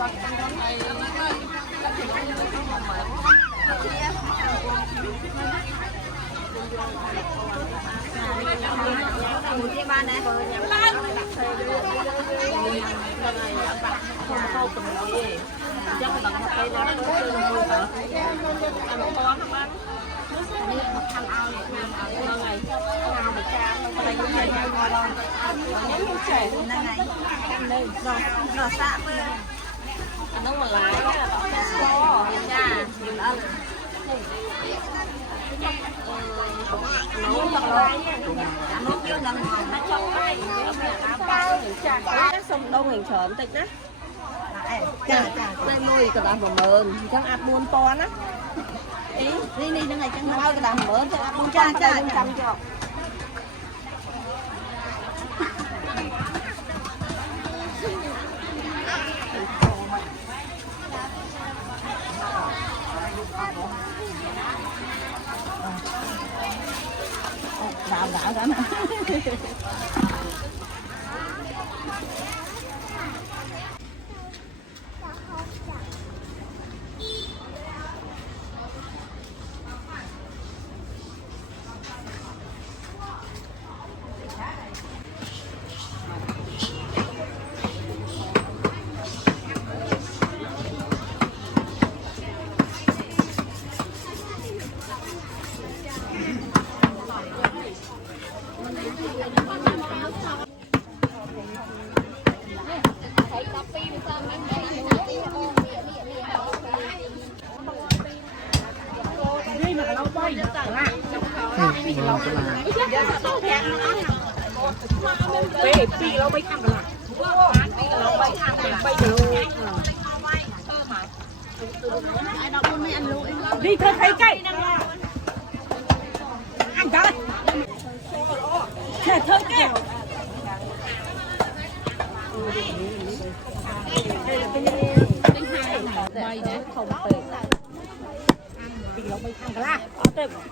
ที่บ้านนะcâu từng gì chắc là bằng cây đó nó chơi luôn rồi hả ăn to không ăn ăn ao này ao bị cha không có đây như vậy nhắm như trẻ này rồi xạ nó mà lại to nha nhìn ăn nấu bằng lại nấu chưa lần nó trong cái xong đâu mình chọn tịch á đây nuôi cái đàn bò mờn chẳng ăn buôn to á ý đi đi này chẳng nói cái đàn mờn chẳng ăn buôn cha cha chăm cho gạo đó nèปีเราไปทำกันละเราไปทำกันไปดูđi thôi thấy cây ăn tới thôi cây bay đấy không tệปีเราไปทำกันละ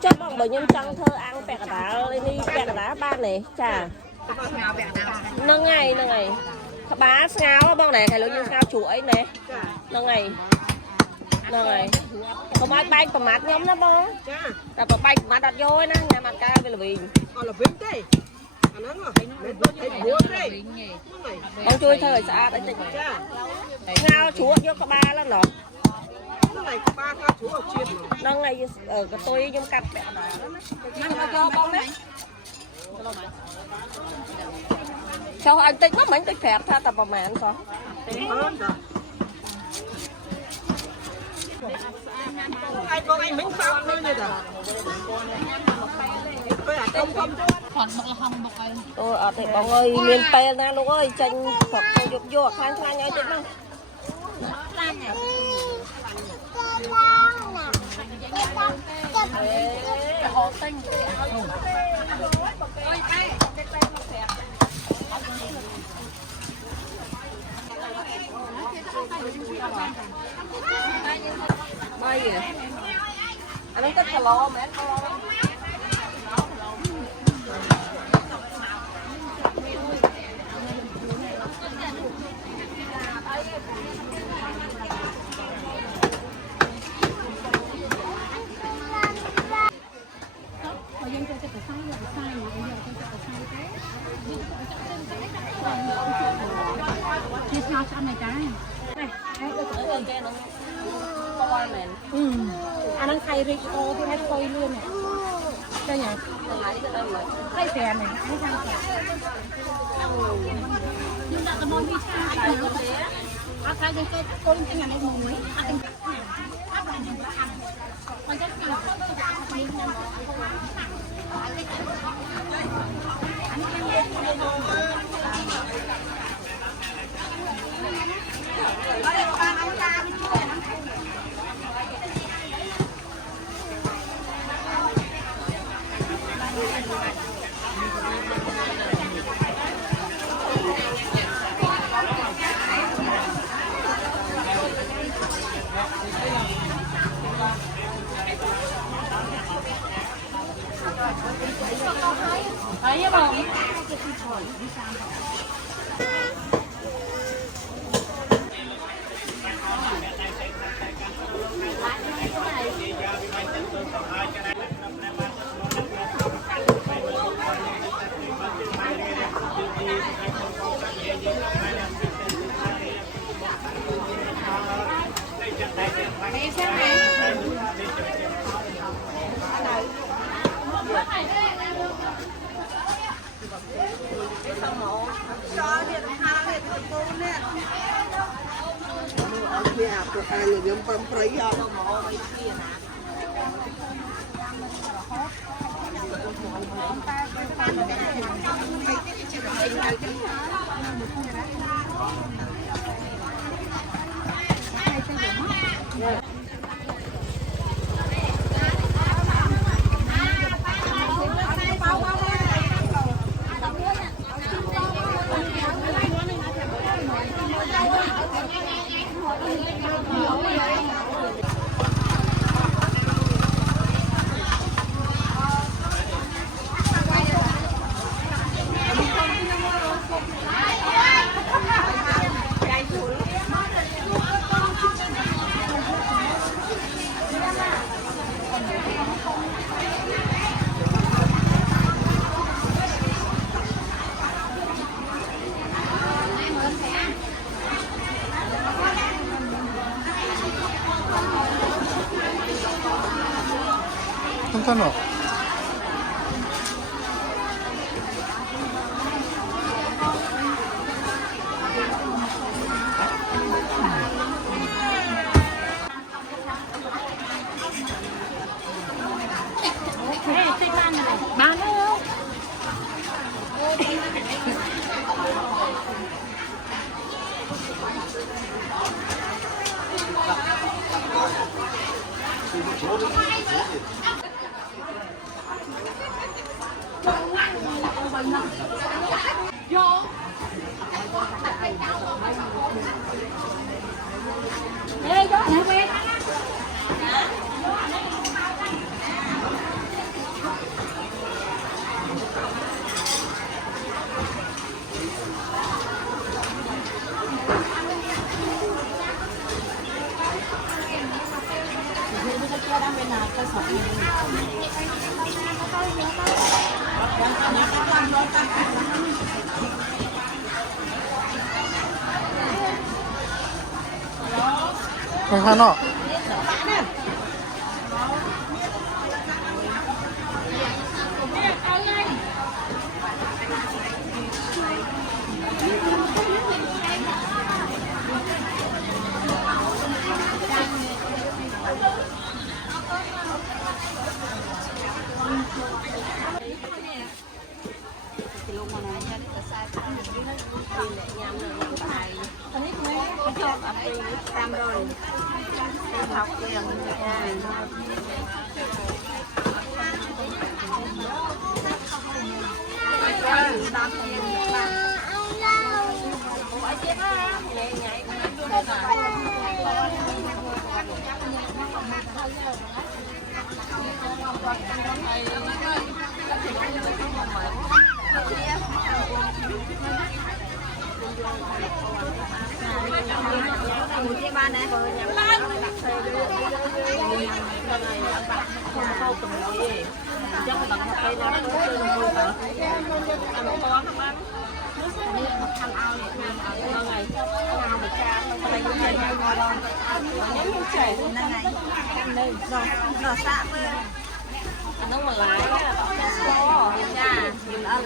chắc bọn bệnh nhân trăng thơ ăn bẹt đá lên đi bẹt đá ban này chả nâng ngày bá ngáo bông này cái lối như ngáo chuỗi này nâng ngày có ai bay tầm mát nhóm nó bông là có bay mát đặt vô nè nhà mặt ca về là bình bông chui thời xa đấy ngáo chúa vô có ba lần đó nâng ngày ở cái tôi trong cặp nâng cho bông đấy sao anh tính mất mấy cái phép tha tập vào màn sao ai con anh miếng sao thôi như thế tôi ở đây bông ơi miền tây na luôn ơi tranh hoặc dục vô khang khang nhau chứ không hồ tinh bay gì anh không thích cà lô mà cà lô anh ăn khay rít ô thì hay khay luôn nè đây nhỉ khay phèn này không sao nhưng đã còn đi xa anh nhớ thế à khay đây cái cô lên trên nhà này mùi anh thấy không? เนี่ยตัวการอย่างเดียวปรำปรายเอาต้องสนุกมาแล้ว ข้างนอกที่บ้านนะคนยังไม่ตักเซอร์ด้วยคนเข้าตรงนี้chắc là bằng cây đó nó chơi luôn rồi hả? Ăn một con không ăn? Đi ăn ao này, ăn ao này, ao bị cha, không phải những cái ngon đâu. Nếu như chảy thì này này, ăn đây, rồi xạ với nó mà lái á, có cha, nhìn ăn.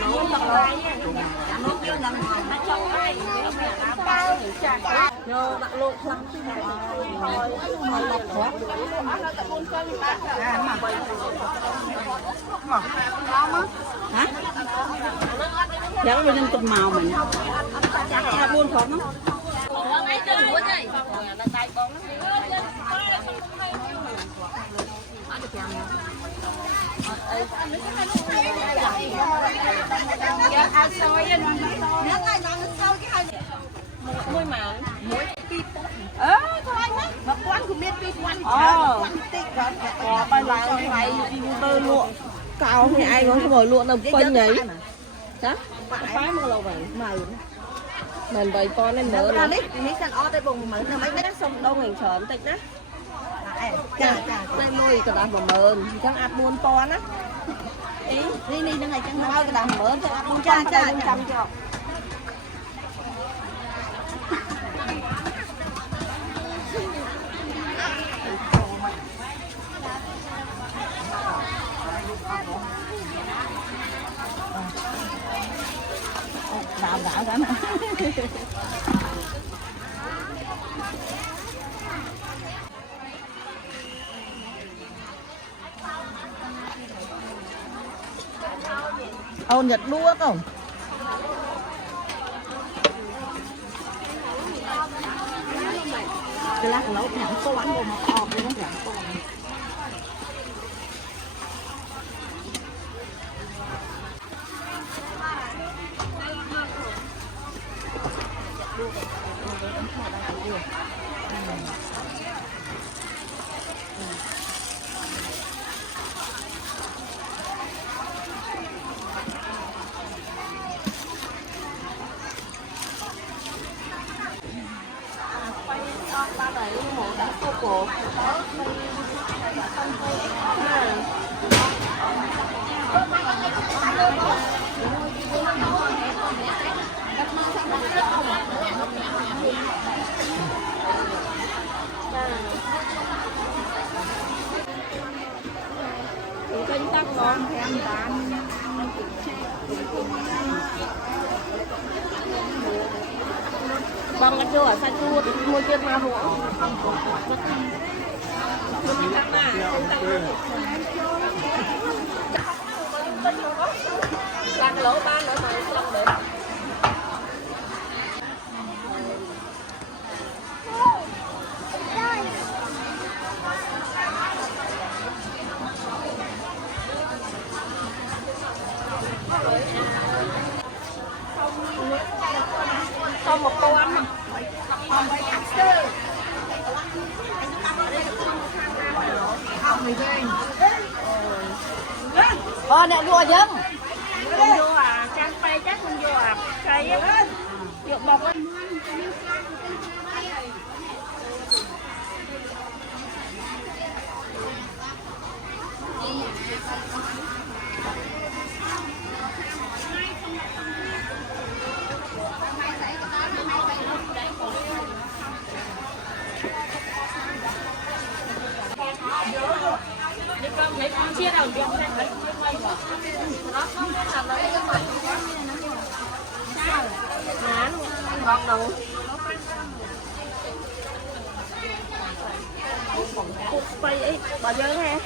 Nấu bằng lái á, nấu vô lần nó trong đây, bao thì chảy. Nhờ đặt lộn lắm thôi mà lọc quá hả chắc bên trong màu mình chắc là buôn không đó muối mà muối thôi mà quán cũng biết đi quán bây giờ phải bơ lụa cao thì ai có ngồi lụa đâu phân nhỉ hả phái mà lâu vậy mình vậy con em nữa là nít nít ăn o tay bùng mà mấy mấy xong đâu ngành sớm tịch đó đây môi cái đàn của mờn chẳng ăn buôn to á ý đi đi ngày chẳng nói cái đàn mờn chẳng ăn buôn cha trăm cho đào đào cái này Nhật đua không? Cái lát nấu nhãn tô ăn rồi mà to cái nó nhãn tô. ba đẩy một đã cô cổ kênh tắc con thêm tán băng cái chỗ ở sai chua mua trên ma ruộng làm lỗ ba nữa mà xong được xong một tô ăn mà nè vua dân không vô à trang tay chắc không vô à cây á vô bọc á chia đầu việc ra đấy nó không làm đấy cái mặt sao ngán ngon đâu cục bay ấy bỏ dơ ha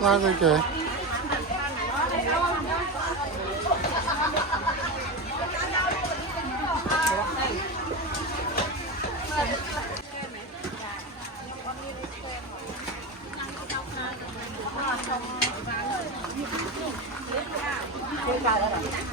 Qua rồi kìa. Cái cài đó nè.